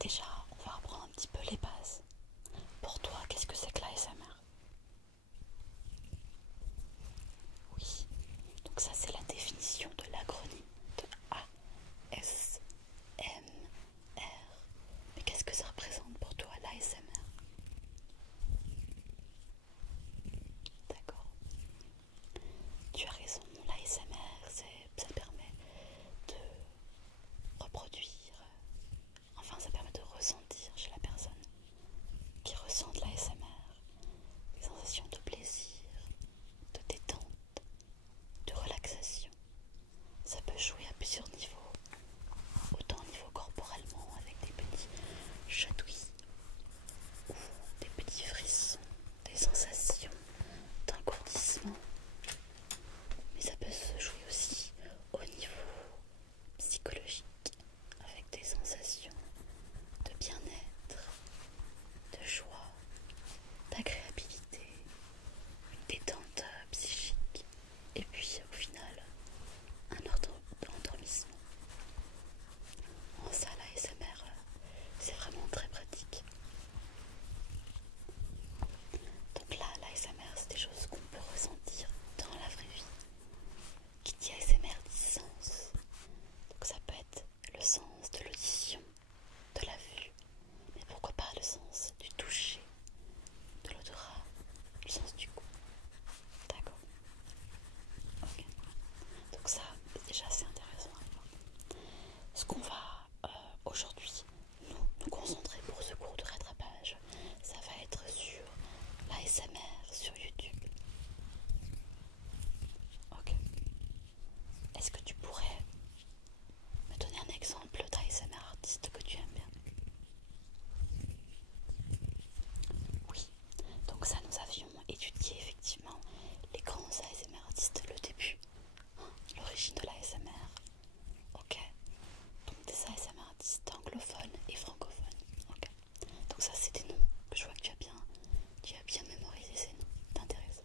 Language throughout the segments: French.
Déjà, on va reprendre un petit peu les bases. Pour toi, qu'est-ce que c'est que l'ASMR? Oui, donc ça c'est la définition de l'acronyme de ASMR. Mais qu'est-ce que ça représente pour toi l'ASMR? D'accord. Tu as raison, l'ASMR, ça permet de reproduire, enfin ça permet de ressentir chez la personne qui ressent de l'ASMR des sensations de plaisir, de détente, de relaxation. Ça peut jouer à plusieurs niveaux, autant au niveau corporellement avec des petits chatouilles ou des petits frissons, des sensations d'engourdissement, mais ça peut se jouer aussi au niveau psychologique avec des sensations de bien-être, de joie, d'agréabilité, une détente psychique et puis au final un endormissement. En ça, l'ASMR, c'est vraiment très pratique. Donc là, l'ASMR, c'est des choses qu'on peut ressentir dans la vraie vie. Qui dit ASMR dit sens. Donc ça peut être le sens de l'audition, de la vue, mais pourquoi pas le sens du toucher, de l'odorat, le sens du goût. D'accord. Ok. Donc ça, déjà, c'est intéressant à voir. Ce qu'on va aujourd'hui nous concentrer pour ce cours de rattrapage, ça va être sur l'ASMR sur YouTube. Ok. Est-ce que tu pourrais me donner un exemple d'ASMR artiste que tu aimes bien? Oui. Donc ça, nous avions étudié effectivement les grands ASMR artistes, le début, l'origine de l'ASMR. Ok. Donc des ASMR artistes anglophones et francophones. Ok. Donc ça, c'est des noms que je vois que tu as bien mémorisé ces noms. T'intéresse?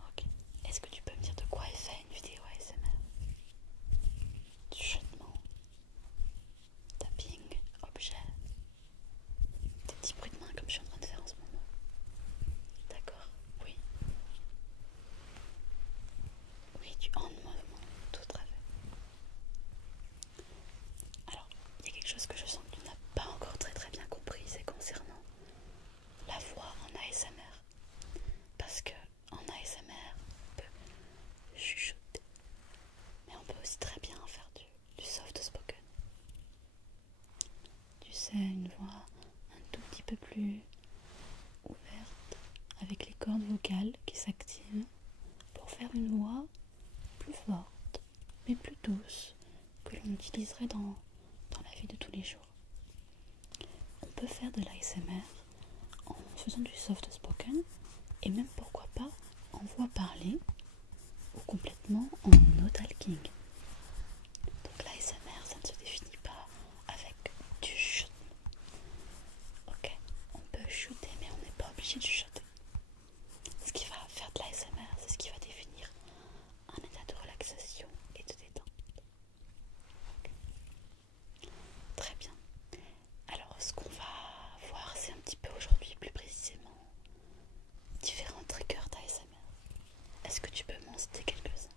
Ok. Est-ce que tu peux me dire de quoi est fait une vidéo ASMR? Du chuchotement, tapping, objet, des petits bruits de main comme je suis en train de faire en ce moment. D'accord? Oui. Oui, du hand mouvement, tout à fait. Alors, il y a quelque chose que je sens que tu n'as pas encore très bien compris, c'est concernant la voix en ASMR. Parce que en ASMR, on peut chuchoter, mais on peut aussi très bien faire du soft spoken. Tu sais, une voix un tout petit peu plus ouverte, avec les cordes vocales qui s'activent pour faire une voix plus forte, mais plus douce, que l'on utiliserait dans la vie de tous les jours. On peut faire de l'ASMR en faisant du soft spoken et même pourquoi pas en voix parlée ou complètement en no talking. Donc l'ASMR, ça ne se définit pas avec du chuchotement. Ok, on peut chuter mais on n'est pas obligé de chuchoter. Ce qui va faire de l'ASMR, c'est ce qui va définir un état de relaxation et de détente. Okay. Très bien. Alors ce qu'on va voir, c'est un petit peu aujourd'hui plus précisément différents triggers d'ASMR. Est-ce que tu peux m'en citer quelques-uns?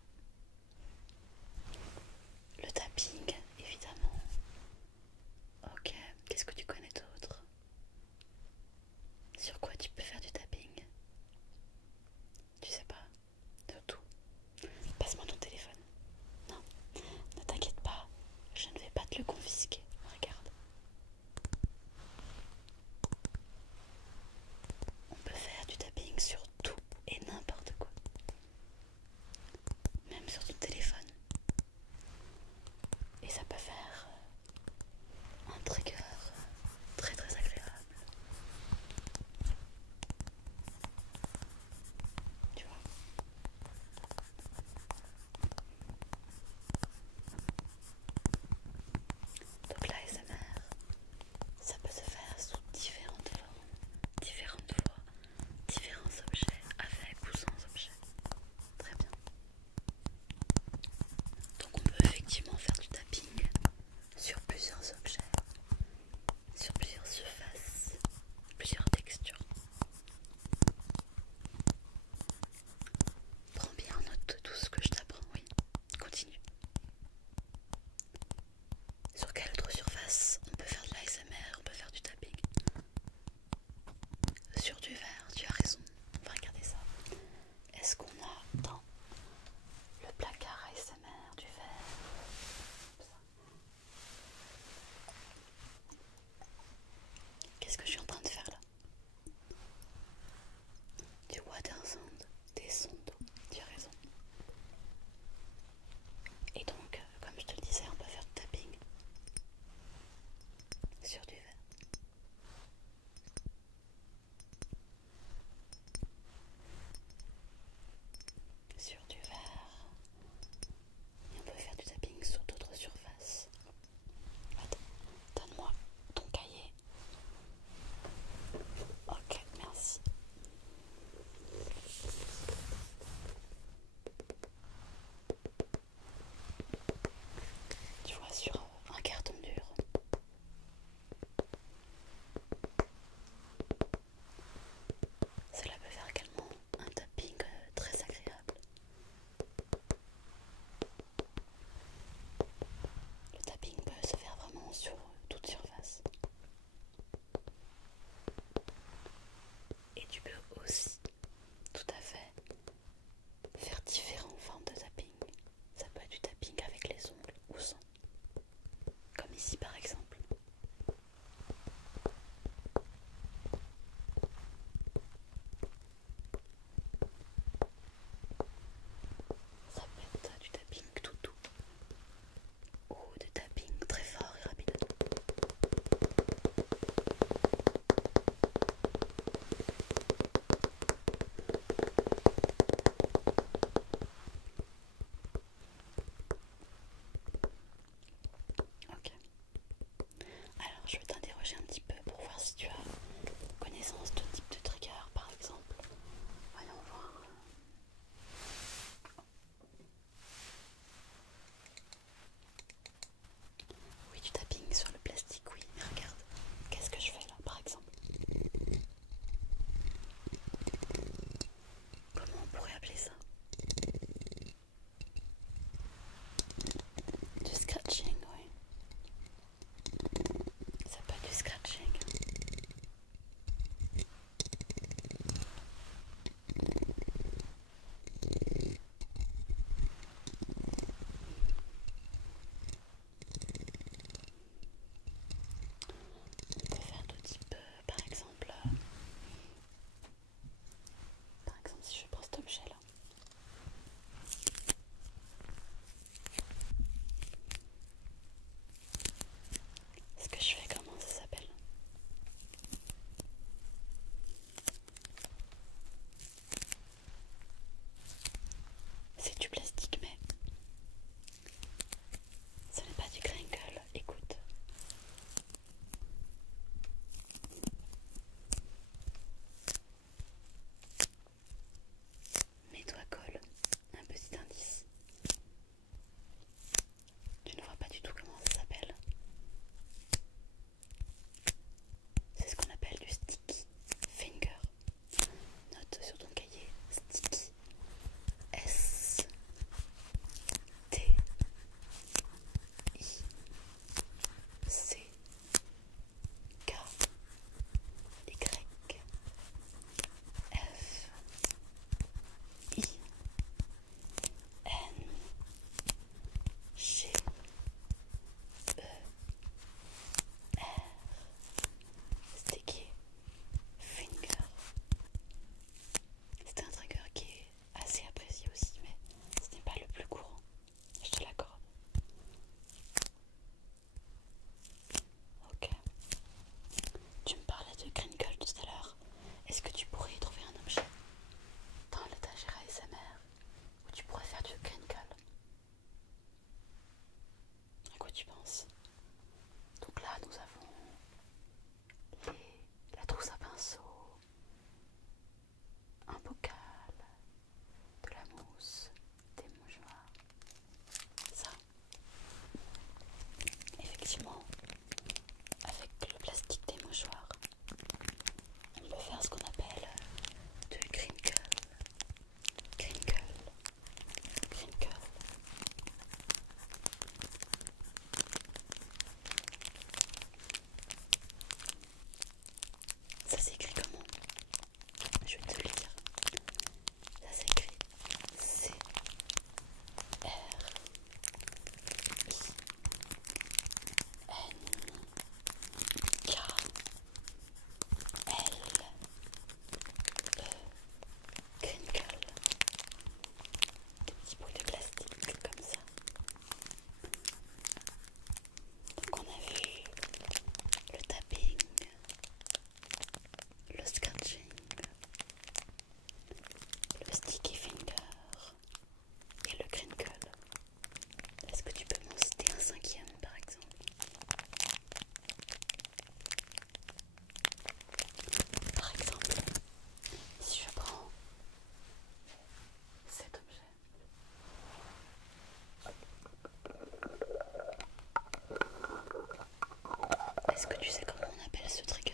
Est-ce que tu sais comment on appelle ce trigger?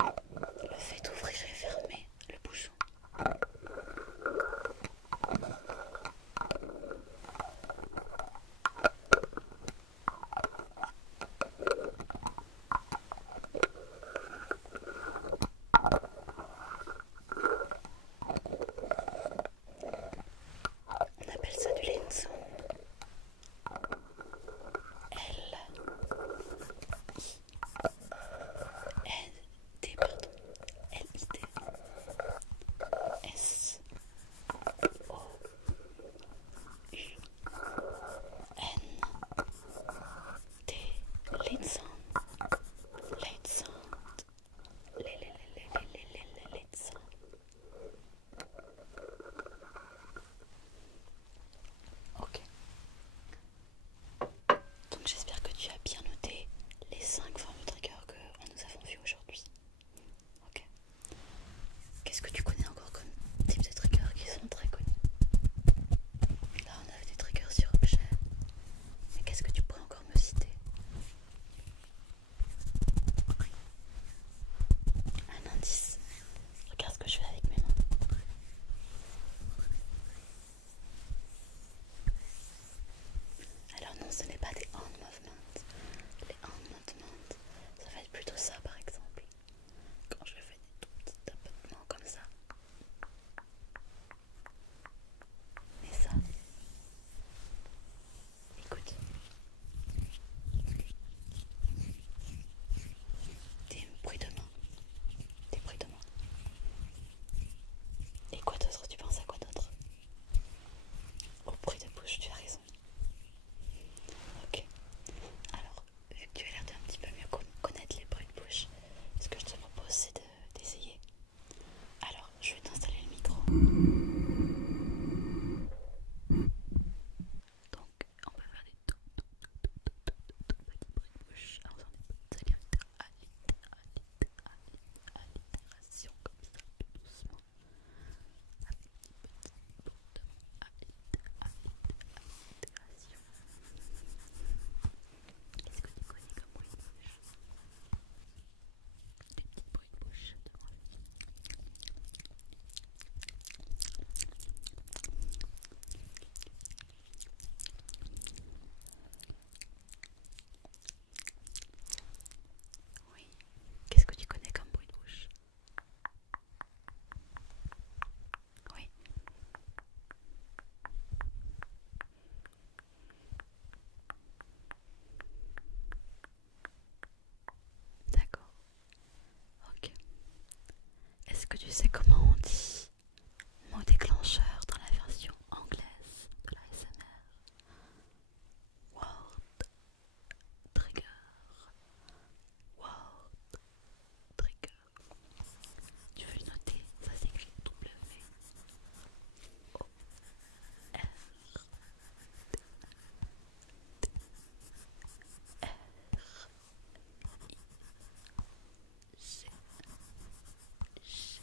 Le fait d'ouvrir et fermer le bouchon. On appelle ça du Linson. L-I-N-D, pardon. L-I-D. S-O-U-N-D. Linson. Linson. Linson. Ok. Donc j'espère que tu as bien noté les 5 formes de trigger que nous avons vues aujourd'hui. Ok. Qu'est-ce que tu connais encore comme type de trigger qui sont très connus? Là on avait des triggers sur objet. Mais qu'est-ce que tu pourrais encore me citer? Un indice. Regarde ce que je fais avec mes mains. Alors non, ce n'est pas des hand movements. Les hand movements, ça va être plutôt ça par exemple. Quand je fais des tout petits tapotements comme ça. Mais ça, écoute. Des bruits de main. Des bruits de main. Et quoi d'autre? Tu penses à quoi d'autre? Au bruit de bouche, tu as raison. Ok. Alors, vu que tu as l'air d'un petit peu mieux connaître les bruits de bouche, ce que je te propose c'est d'essayer. Alors, je vais t'installer le micro. Donc, on va faire des tout petits bruits de bouche en faisant des petites allitérations comme ça, tout doucement. Avec des petits bouts de allitération. Qu'est-ce que tu connais comme bruit de bouche? Des petits bruits de bouche de moi. Oui. Qu'est-ce que tu connais comme bruit de bouche? Oui. D'accord. Ok. Est-ce que tu sais comment on dit mot déclencheur dans la version anglaise de la SMR? Word trigger. Word trigger. Tu veux le noter? Ça s'écrit W O R R I G G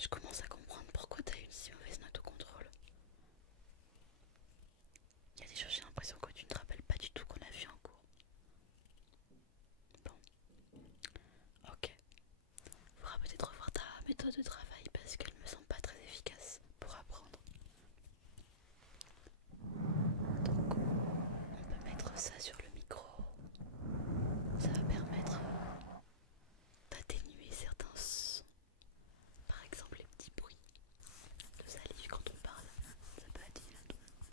Je commence à comprendre pourquoi tu as eu une si mauvaise note au contrôle. Il y a des choses, j'ai l'impression que tu ne te rappelles pas du tout qu'on a vu en cours. Bon, ok. Faudra peut-être revoir ta méthode de travail parce qu'elle me semble pas très efficace pour apprendre. Donc, on peut mettre ça sur le micro. Ça va permettre d'atténuer certains sons. Par exemple, les petits bruits de salive quand on parle. Ça peut atténuer un tout petit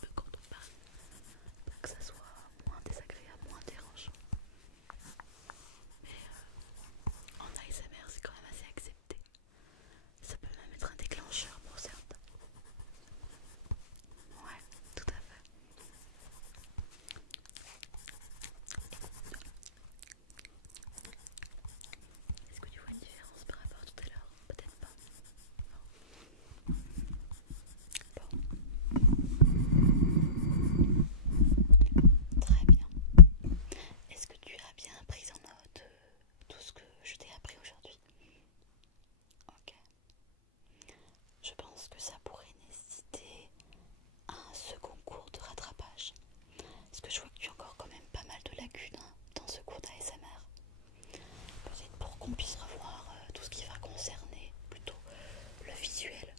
peu quand on parle. Pour que ça soit moins désagréable, moins dérangeant. Mais en ASMR, c'est quand même assez accepté. Ça peut même être un déclencheur pour certains. Ouais, tout à fait. Est-ce que tu vois une différence par rapport à tout à l'heure? Peut-être pas. Non. Bon. Très bien. Est-ce que tu as bien pris en note tout ce que je t'ai appris aujourd'hui? Ok. Je pense que ça pourrait nécessiter un second cours de rattrapage. Parce que je vois que tu as encore quand même pas mal de lacunes dans ce cours d'ASMR. Peut-être pour qu'on puisse revoir tout ce qui va concerner plutôt le visuel.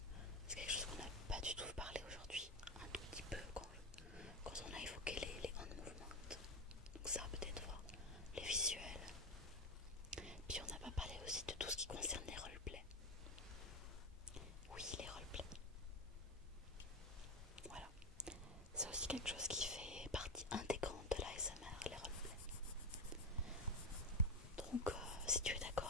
C'est quelque chose qu'on n'a pas du tout parlé aujourd'hui. Un tout petit peu quand on a évoqué les hand movements. Donc ça peut-être voir les visuels. Puis on n'a pas parlé aussi de tout ce qui concerne les roleplays. Oui, les roleplays. Voilà. C'est aussi quelque chose qui fait partie intégrante de l'ASMR, les roleplays. Donc si tu es d'accord